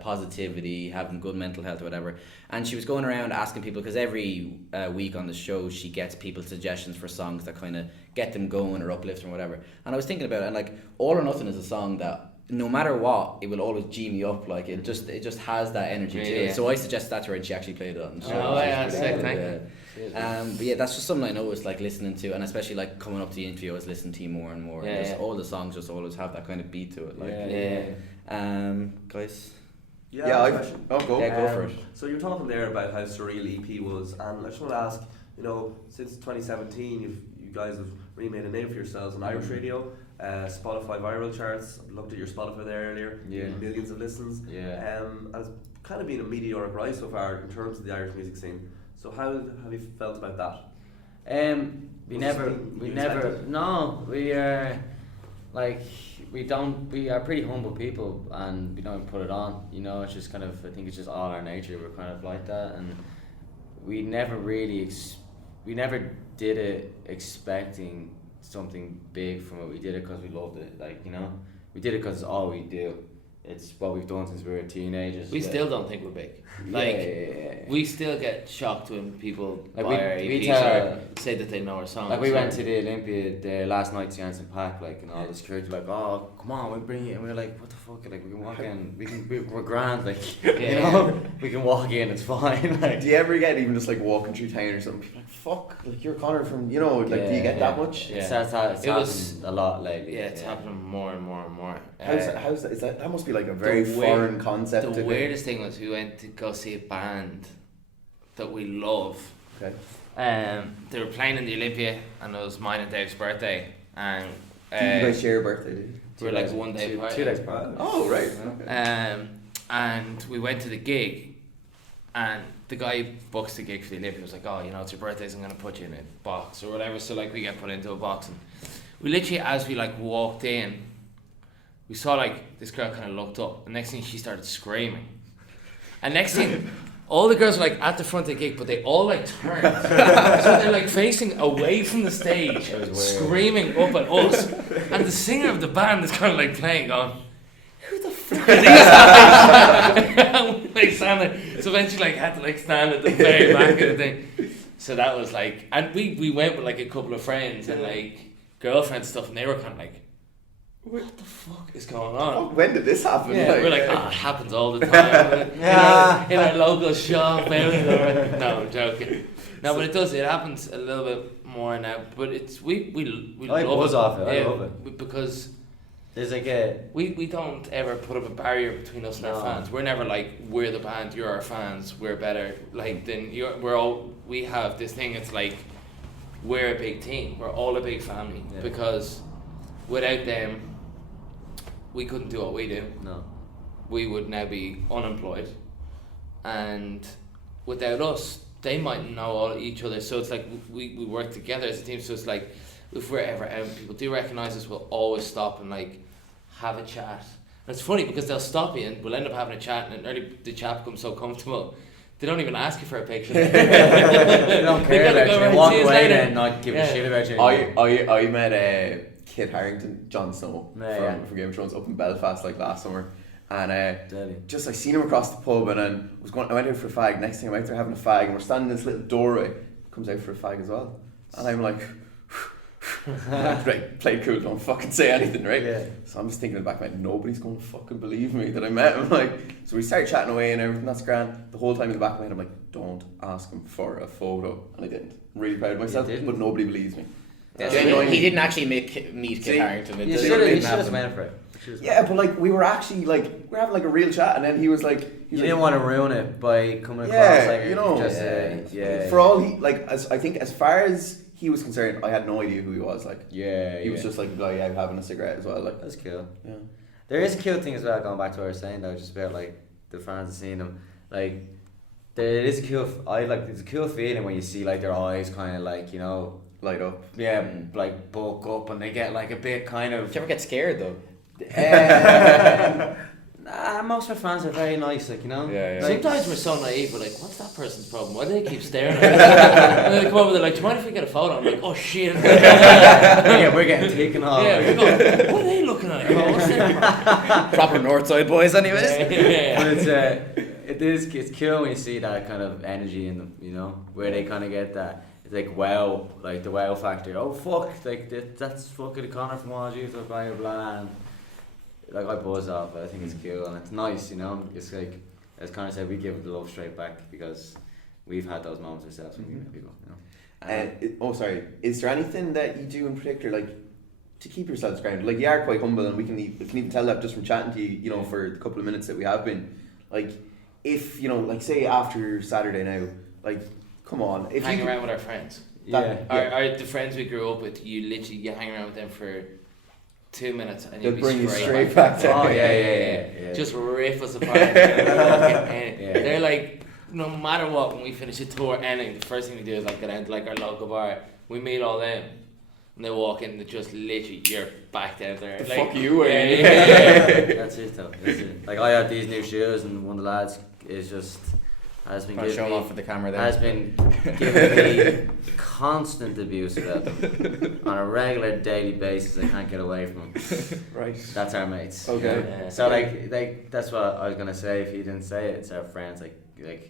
positivity, having good mental health or whatever. And she was going around asking people, because every week on the show she gets people suggestions for songs that kind of get them going or uplift or whatever. And I was thinking about it, and like All or Nothing is a song that no matter what, it will always G me up. Like it just has that energy to it. So I suggested that to her, and she actually played it on the show. Oh yeah, sick, thank you. But yeah, that's just something I noticed, like listening to, and especially like coming up to the interview, I was listening to you more and more. Yeah, and yeah. all the songs just always have that kind of beat to it. Like, guys. Go Go for it. So you're talking there about how surreal EP was, and I just want to ask, since 2017, you guys have really made a name for yourselves on Irish radio, Spotify viral charts. I looked at your Spotify there earlier. Yeah. Millions of listens. Yeah. And it's kind of been a meteoric rise so far in terms of the Irish music scene. So how have you felt about that? We are pretty humble people, and we don't put it on, it's just kind of, I think it's just all our nature, we're kind of like that, and we never really, we never did it expecting something big from it. We did it because we loved it, we did it because it's all we do. It's what we've done since we were teenagers. We still don't think we're big. We still get shocked when people buy our EPs or say that they know our songs. Like we went to the Olympia last night to Jansen Park, and all the security were like, oh, come on, we'll bring it. And we were like, what the fuck? Like, we can walk in, we're grand, we can walk in, it's fine. Do you ever get even just walking through town or something, people fuck, you're Conor from, do you get that much? It's happened a lot lately. Yeah, it's happening more and more and more. How's that? That must be a very foreign concept. The weirdest thing was we went to go see a band that we love. Okay. They were playing in the Olympia, and it was mine and Dave's birthday. And you guys share a birthday? Did you? We were like 1 day apart. 2 days apart. Oh right. Okay. And we went to the gig, and the guy books the gig for the Olympia. He was like, oh, it's your birthday, so I'm gonna put you in a box or whatever. So we get put into a box, and we literally, as we walked in, we saw this girl kind of looked up, and next thing she started screaming, and next thing all the girls were at the front of the gig, but they all turned, so they're facing away from the stage, screaming up at us, and the singer of the band is kind of playing, going, who the fuck are these guys? So eventually had to stand at the very back of the thing. So that was and we went with a couple of friends and girlfriends stuff, and they were kind of what the fuck is going on? When did this happen? Yeah, we're it happens all the time. in our local shop. No, I'm joking. No, but it does. It happens a little bit more now. But it's we love it. Off it. I love it because there's we don't ever put up a barrier between us and our fans. We're never we're the band, you're our fans, we're better. Then we have this thing. It's we're a big team. We're all a big family because without them, we couldn't do what we do. No. We would now be unemployed, and without us, they might know all each other. So it's we work together as a team. So it's if we're ever out, people do recognise us, we'll always stop and have a chat. And it's funny because they'll stop you and we'll end up having a chat, and early the chat becomes so comfortable. They don't even ask you for a picture. They don't care about you. They walk away and not give a shit about you. I met Kit Harington, Jon Snow from Game of Thrones up in Belfast last summer, and just I seen him across the pub, and then I went out for a fag. Next thing I'm out there having a fag, and we're standing in this little doorway. Comes out for a fag as well, and I'm play cool, don't fucking say anything, right? Yeah. So I'm just thinking in the back of my head, nobody's going to fucking believe me that I met him. So we start chatting away and everything, that's grand. The whole time in the back of my head, I'm don't ask him for a photo, and I didn't. I'm really proud of myself, but nobody believes me. He didn't actually meet Kit Harington. You should have went for it. Yeah, but we were actually we're having a real chat, and then he was you didn't want to ruin it by coming across for all I think as far as he was concerned, I had no idea who he was. He was just a guy out having a cigarette as well. That's cool. Yeah, there is a cool thing as well. Going back to what I was saying though, just about the fans seeing them. There is a cool. It's a cool feeling when you see their eyes kind of light up. Yeah, bulk up, and they get a bit kind of. Did you ever get scared though? Most of our fans are very nice, like, you know. Yeah. Sometimes we're so naive, we're like, what's that person's problem? Why do they keep staring at us? And then they come over, they're like, do you mind if we get a photo? I'm like, oh shit. We're getting taken off. Yeah, we go, what are they looking at? What's their problem? Proper Northside boys, anyways. Yeah. But it's cool when you see that kind of energy in them, you know, where they kind of get that. It's like wow, like the wow factor. Oh fuck, like that's fucking Conor from Wallace or blah blah. And like I buzz off, but I think it's cool and it's nice, you know. It's like as Conor said, we give the love straight back because we've had those moments ourselves when we meet people, you know. Is there anything that you do in particular, like, to keep yourselves grounded? Like, you are quite humble, and we can even tell that just from chatting to you, you know, for the couple of minutes that we have been. Like, if you know, like, say after Saturday now, like, come on, if hang you around with our friends. The friends we grew up with, you hang around with them for 2 minutes and they'll bring you straight back to yeah. Just rip us apart. They're like, no matter what, when we finish a tour ending, the first thing we do is like get down to like our local bar, we meet all them and they walk in and just literally you're back down there. The like, fuck you were. That's it though. That's it. Like I have these new shoes and one of the lads is just has been Show off for the camera there. has been giving me constant abuse about them on a regular daily basis. I can't get away from them. Right. That's our mates. Okay. Yeah. So like that's what I was gonna say. If you didn't say it, it's our friends. Like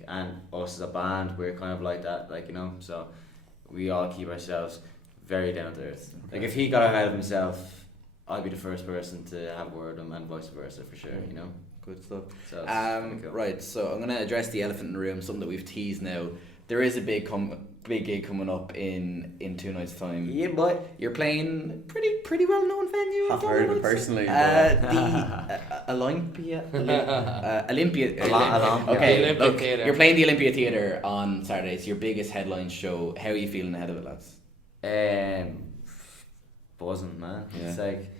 and us as a band, we're kind of like that. Like, you know. So we all keep ourselves very down to earth. Like if he got ahead of himself, I'd be the first person to have a word with him, and vice versa for sure. You know. Good stuff. So it's cool. Right, so I'm going to address the elephant in the room, something that we've teased now. There is a big gig coming up in 2 nights' time. Yeah, boy. You're playing pretty well known venue. I've heard of it personally. The Olympia. Olympia. Okay, Olympia look, Theatre. you're playing the Olympia Theatre on Saturday. It's your biggest headline show. How are you feeling ahead of it, lads? Buzzing, man. Yeah. It's like,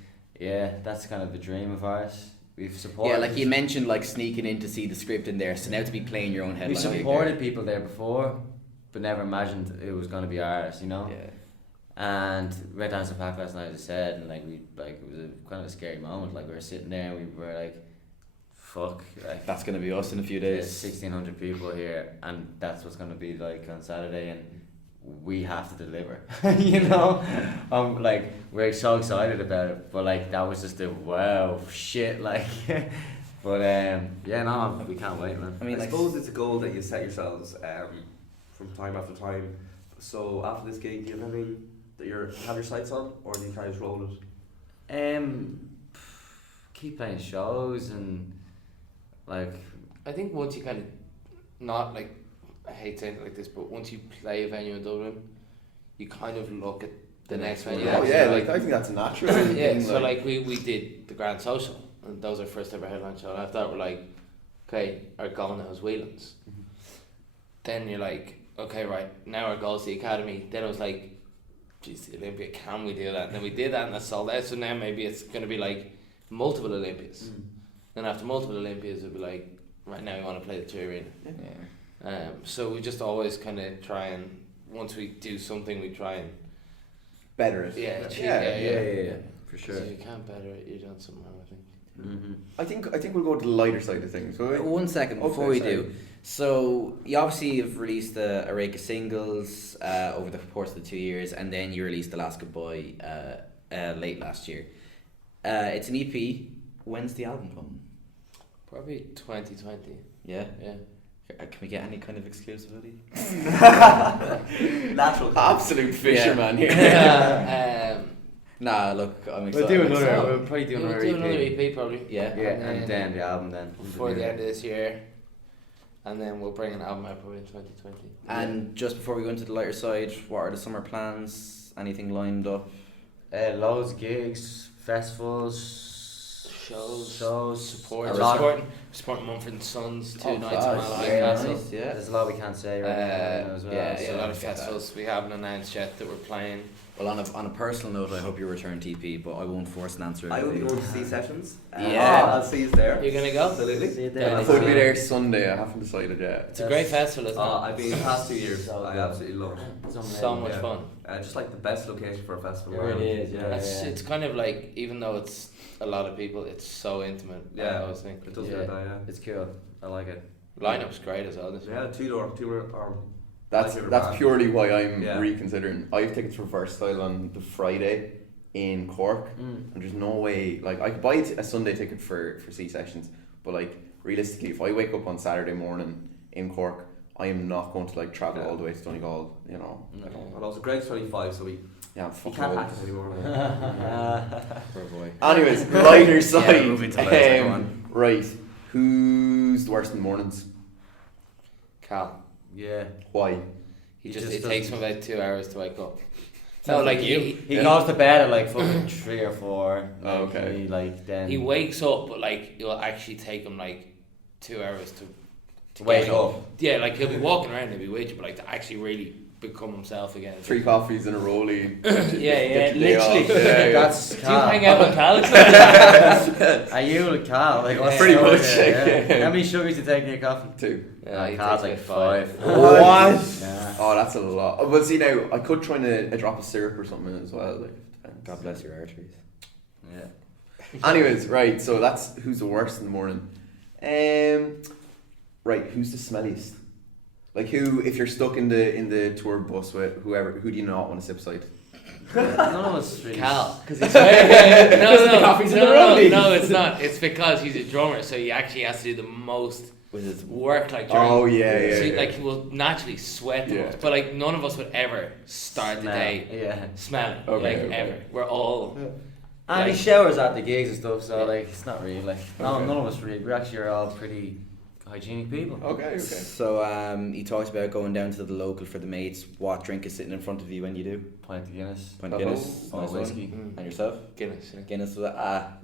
that's kind of the dream of ours. We've supported. Yeah, like you mentioned, like sneaking in to see the script in there. So now to be playing your own headline. We've supported people there before, but never imagined it was going to be ours, you know. Yeah. And we went down to the park last night, as I said, and it was a kind of a scary moment. Like we were sitting there, and we were like, "Fuck!" Like That's gonna be us in a few days. there's 1,600 people here, and that's what's going to be like on Saturday, and we have to deliver. You know, like we're so excited about it, but like that was just a wow shit. Like, but no, we can't wait, man. I mean, I like, suppose it's a goal that you set yourselves from time after time. So after this gig, do you have anything that have your sights on, or do you kind of just roll it? Keep playing shows and like. I think once you kind of not like, I hate saying it like this, but once you play a venue in Dublin, you kind of look at the next venue. Oh yeah, like I think that's a natural Yeah, thing. so like we did the Grand Social, and that was our first ever headline show. And after that, we're like, okay, our goal now is Whelan's. Then you're like, okay, right, now our goal is the Academy. Then it was like, geez, the Olympia, can we do that? And then we did that, and that's sold out. So now maybe it's going to be like multiple Olympias. Then after multiple Olympias, it'll be like, right now we want to play the 2 Arena. yeah. So we just always kind of try and, once we do something, we try and better it. Yeah, for sure. So you can't better it, you're doing something wrong, I think. I think we'll go to the lighter side of things. Will we? 1 second before we do. So you obviously have released a rake of singles over the course of the 2 years, and then you released The Last Good Boy late last year. It's an EP. When's the album coming? Probably 2020. Yeah. Yeah. Can we get any kind of exclusivity? Natural. Absolute fisherman here. Nah, look, I'm We'll excited. do I'm another. excited. We'll probably do We'll another do EP. another EP probably. Yeah. Yeah, and then the album then. Before the end of this year. And then we'll bring an album out probably in 2020. And just before we go into the lighter side, what are the summer plans? Anything lined up? Loads of gigs, festivals, Shows, support, A lot. supporting Mumford & Sons, 2 Oh, nights class. in Malahide Very Castle. nice, yeah. There's a lot we can't say right now as well. Yeah, so a lot of get that. festivals we haven't announced yet that we're playing. Well, on a personal note, I hope you return TP, but I won't force an answer. I will be going to see sessions. Yeah. I'll see you there. You're gonna go? Absolutely. See you Yeah, there. I could be there Sunday. I haven't decided yet. It's a great festival, isn't it? I've been the past 2 years. So I good. absolutely love it. So much Yeah. fun. Just like the best location for a festival. It around. really is, yeah. It's kind of like, even though it's a lot of people, it's so intimate. Yeah. I always think. It does Yeah. get that, yeah. It's cool. I like it. Lineup's great as well this year. Yeah, two-door. That's Like that's band. purely why I'm Yeah. reconsidering. I have tickets for Versatile on the Friday in Cork, and there's no way. Like I could buy a Sunday ticket for C sessions, but like realistically, if I wake up on Saturday morning in Cork, I am not going to like travel all the way to Donegal. You know. I don't- And also Greg's 25, so we Yeah, I'm he fucking can't old. hack it anymore. Poor boy. Anyways, lighter side. moving to lighter, go right. Who's the worst in the mornings? Cal. Yeah. Why? He just it takes him about 2 hours to wake up. Sounds No, like you. he He goes to bed at like fucking 3 or 4. Oh, okay. He, like then. he wakes up, but like it will actually take him like 2 hours to wake get up. Yeah, like he'll be walking around, he'll be waking, but like to actually really become himself again. 3 coffees in a roll. Yeah, get your day literally. off. Yeah. That's Do you Cal. hang out with Cal? Are you with Cal? Like what's Pretty the much, story there? yeah. How many sugars you take in your coffee? 2. Yeah, he Cal's takes like about 5. What? Yeah. Oh, that's a lot. Well, see now, I could try a drop of syrup or something as well. Like, God bless your arteries. Yeah. anyways, right. So that's who's the worst in the morning. Right. Who's the smelliest? Like who? If you're stuck in the tour bus with whoever, who do you not want to sit beside? None of us really. Cal, because he's no, coffee's in the rollie. no, it's not. It's because he's a drummer, so he actually has to do the most With his work, like during. Oh yeah. So like he will naturally sweat the Yeah. most, but like none of us would ever start the Smell. day Yeah. smelling, Okay, like okay. ever. We're all. And Like- he showers at the gigs and stuff, so like it's not really like none of us really. We actually are all pretty hygienic people. Okay. So he talks about going down to the local for the mates. What drink is sitting in front of you when you do? Pint of Guinness. Pint of Uh-huh. Guinness. Oh, Nice one. whiskey. And yourself? Guinness. Yeah. Guinness.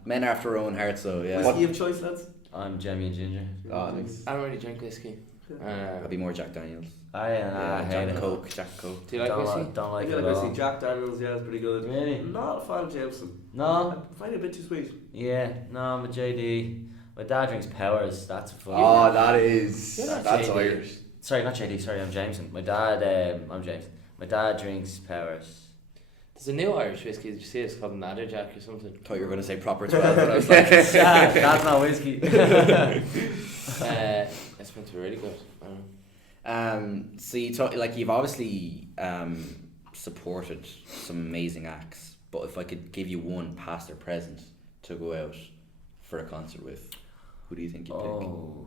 Men are after our own hearts, so yeah. Whiskey of choice, lads? I'm Jemmy and Ginger. Oh, nice. I don't really drink whiskey. I'll be more Jack Daniels. I Yeah, hate Jack it. Coke. Jack Coke. Do you like whiskey? Don't I like feel it like at whiskey. all. Jack Daniels, yeah, it's pretty good. Really? Not a fan of Jameson. No. I find it a bit too sweet. Yeah. No, I'm a JD. My dad drinks Powers. That's a fucking. Oh, that is You're not that's JD. Irish. Sorry, not JD. Sorry, I'm Jameson. My dad. I'm James. My dad drinks Powers. There's a new Irish whiskey. Did you see it? It's called Nather Jack or something. Thought you were going to say proper 12, but I was like, Dad, that's not whiskey. It's meant to be really good. I don't know. so you talk like you've obviously supported some amazing acts, but if I could give you one past or present to go out for a concert with, who do you think you'd Oh.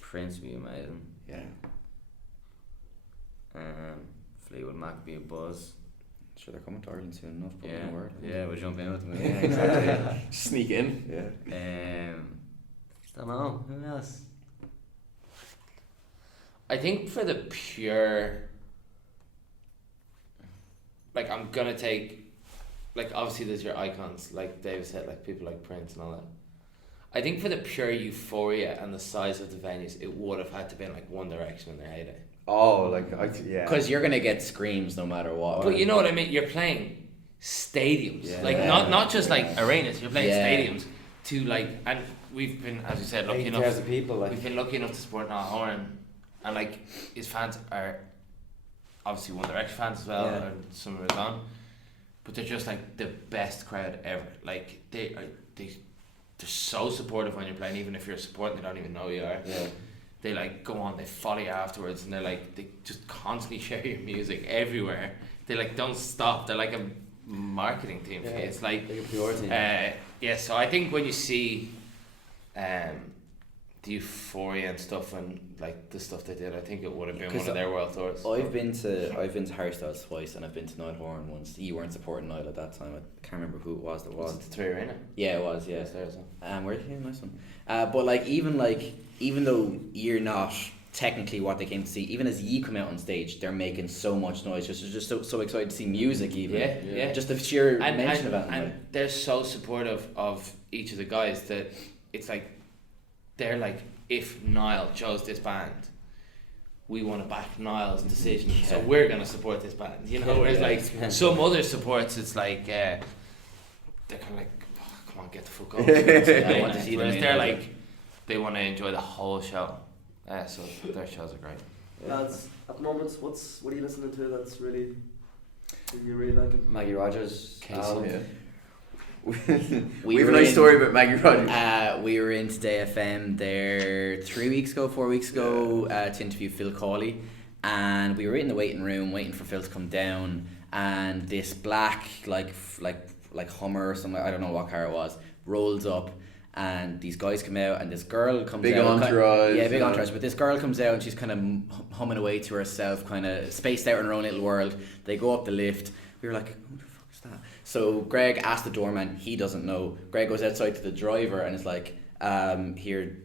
Prince would be amazing. pick? Yeah, Fleetwood Mac would be a buzz. sure they're coming to Ireland soon enough. But Yeah. no word. Yeah, we'll jump in with them. Yeah, exactly. Sneak in. Yeah. Don't know. Who else? I think for the pure, like I'm gonna take, like obviously there's your icons, like Dave said, like people like Prince and all that. I think for the pure euphoria and the size of the venues, it would have had to be like One Direction in their heyday. Oh, like yeah. Because you're gonna get screams no matter what. But you know what I mean? You're playing stadiums, Yeah. like not just like arenas. You're playing Yeah. stadiums to like, and we've been, as you said, lucky enough. 80,000 people, like. We've been lucky enough to support Niall Horan, and like his fans are obviously One Direction fans as well, Yeah. and some of us on, but they're just like the best crowd ever. Like they're so supportive when you're playing, even if you're supporting, they don't even know you are. Yeah. They like go on, they follow you afterwards, and they just constantly share your music everywhere. They like don't stop. They're like a marketing team. Yeah. It's like Like a pure team. yeah, so I think when you see the euphoria and stuff and like the stuff they did, I think it would have been one 'Cause of their world tours. I've been to Harry Styles twice, and I've been to Niall Horan once. You weren't supporting Niall at that time. I can't remember who it was that Was was. it the Three Arena? Yeah, it was. Yeah. Yes, there is one. Where yeah, nice one. But like even though you're not technically what they came to see, even as you come out on stage, they're making so much noise. Just so excited to see music. Even Yeah. Just the sheer And, mention and, of it. and they're so supportive of each of the guys that it's like they're like, if Niall chose this band, we want to back Niall's decision, so we're going to support this band, you know. Whereas like some other supports, it's like they're kind of like, oh, come on, get the fuck off. I want to see them. Whereas they're like, they want to enjoy the whole show. So their shows are great. Lads, at the moment, what are you listening to that's really you really liking? Maggie Rogers. Oh, yeah. We have a were nice in- story about Maggie Rogers. We were in Today FM there 4 weeks ago to interview Phil Cawley, and we were in the waiting room waiting for Phil to come down, and this black like Hummer or something, I don't know what car it was, rolls up, and these guys come out, and this girl comes big out. Entourage. Big entourage. But this girl comes out, and she's kind of humming away to herself, kind of spaced out in her own little world. They go up the lift. We were like, who the fuck is that? So Greg asked the doorman. He doesn't know. Greg goes outside to the driver and is like, here,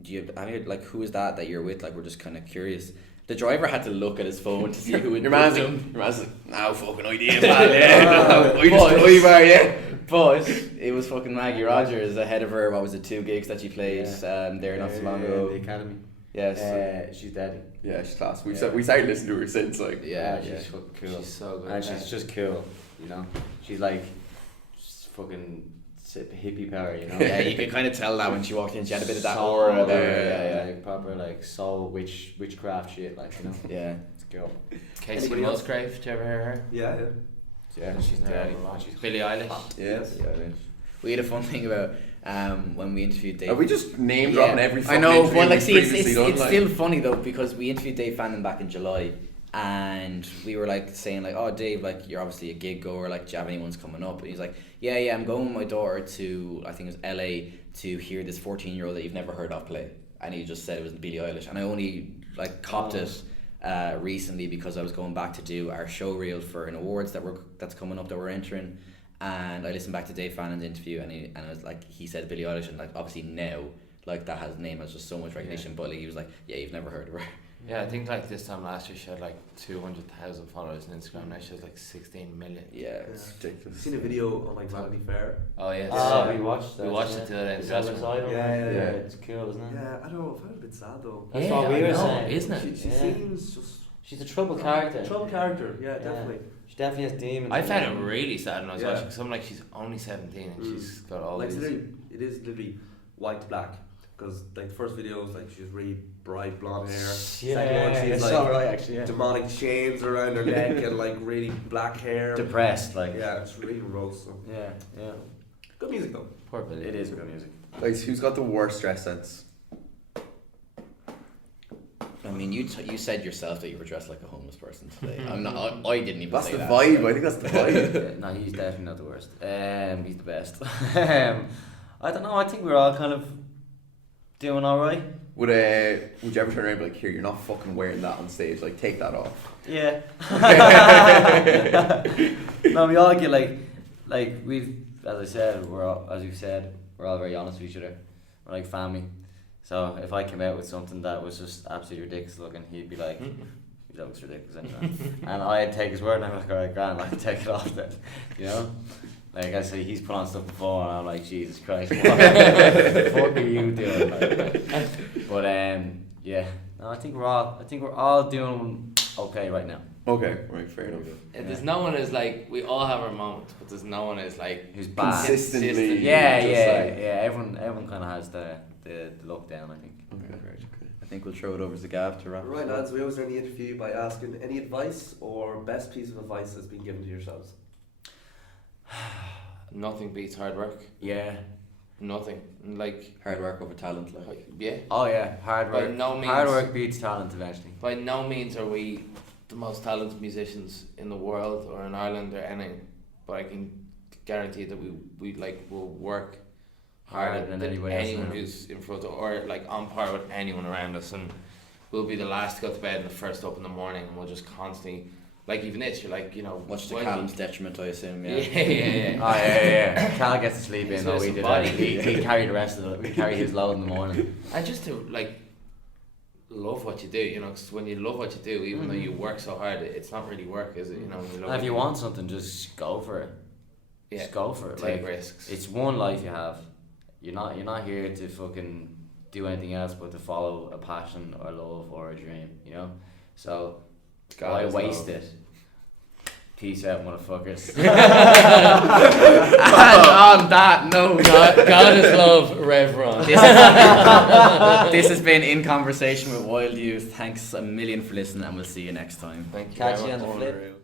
do you like, who is that you're with? Like, we're just kind of curious. The driver had to look at his phone to see who it was. Your man's like, no fucking idea, man. Yeah. We just driver, yeah. But it was fucking Maggie Rogers ahead of her. What was it, 2 gigs that she played there not so long ago? The Academy. Yes. She's dead. Yeah, she's class. We started listening to her since, like. She's fucking cool. She's so good. And she's just cool, you know. She's like fucking hippie power, you know. Yeah, you could kind of tell that when she walked in. She had a bit of that Soul, aura there. like proper like soul witchcraft shit, like, you know. Yeah. It's cool. Casey Anybody else? Musgrave, did you ever hear her? Yeah. Yeah, she's dead. She's Billie Eilish. Yes. We had a fun thing about when we interviewed Dave. Are we just name dropping every I fucking know, interview but like, we've see, it's previously done, like? still funny though, because we interviewed Dave Fannin back in July, and we were like saying like, oh Dave, like, you're obviously a gig goer, like, do you have anyone's coming up? And he's like, yeah, I'm going with my daughter to, I think it was LA, to hear this 14-year-old that you've never heard of play. And he just said it was Billie Eilish, and I only like copped it recently because I was going back to do our show reel for an awards that's coming up that we're entering, and I listened back to Dave Fannin's interview, and I was like, he said Billie Eilish, and like obviously now like that name has just so much recognition, but like, he was like, yeah, you've never heard of her. Yeah, I think like this time last year she had like 200,000 followers on Instagram. Now she has like 16 million. Yeah, it's ridiculous. I've seen a video on like Vanity Fair. Oh yeah. Oh, we watched that. We watched it the other day. Is that Yeah. It's cool, isn't it? Yeah, I don't know. I found it a bit sad though. That's Yeah, what we I were know, saying. isn't it? She seems just She's a trouble character. trouble character. Yeah, definitely. She definitely has demons. I found it really sad when I was Yeah. watching, because I'm like, she's only 17 and she's got all Like these. it is literally white to black. Because like the first video was like she's really bright blonde hair. Second one she's like right, actually. Yeah. demonic chains around her neck and like really black hair. Depressed, like. Yeah, it's really gross. So. Yeah. Good music though. Poor Billie. It is good music. Guys, who's got the worst dress sense? I mean, you said yourself that you were dressed like a homeless person today. I'm not. I didn't even That's say the that. vibe. I think that's the vibe. Yeah, no, he's definitely not the worst. He's the best. I don't know. I think we're all kind of doing all right. Would you ever turn around and be like, here, you're not fucking wearing that on stage. Like, take that off. Yeah. No, we all get like we've, as you said, we're all very honest with each other. We're like family. So if I came out with something that was just absolutely ridiculous looking, he'd be like, "That looks ridiculous," anyway. And I'd take his word, and I'm like, "All right, grand, I'd take it off then," you know. Like I say, he's put on stuff before, and I'm like, Jesus Christ, what the fuck are you doing? Like, but yeah, no, I think we're all doing okay right now. Okay, right, fair enough. There's no one is like, we all have our moments, but there's no one is like Who's bad? Consistently. Yeah, just yeah, like- yeah. Everyone kind of has the look down, I think. Okay, right. I think we'll throw it over to Gav to wrap. Right, lads. We always end the interview by asking any advice or best piece of advice that's been given to yourselves. nothing beats hard work. Yeah. Nothing. Like, Hard work over talent, like. yeah. Oh yeah, hard By work. no means- Hard work beats talent eventually. By no means are we the most talented musicians in the world or in Ireland or anything, but I can guarantee that we like will work harder than anybody else anyone now. who's in front of, or like on par with anyone around us, and we'll be the last to go to bed and the first up in the morning, and we'll just constantly, like, even this, you're like, you know, Much to when Callum's detriment, I assume. yeah. Yeah. Oh yeah. Cal gets to sleep in. He's No, with we some did body. that. He carried the rest of it. We carried his load in the morning. And just to like love what you do, you know, because when you love what you do, even though you work so hard, it's not really work, is it? You know, when you love And if it, you want something, just go for it. yeah, Just go for it. take Like, risks. it's one life you have. You're not here to fucking do anything else but to follow a passion or love or a dream, you know? So why waste it? Peace out, motherfuckers. And on that note, God is love, Rev Ron. This has been In Conversation with Wild Youth. Thanks a million for listening, and we'll see you next time. Thank you. Catch very you on much. the flip.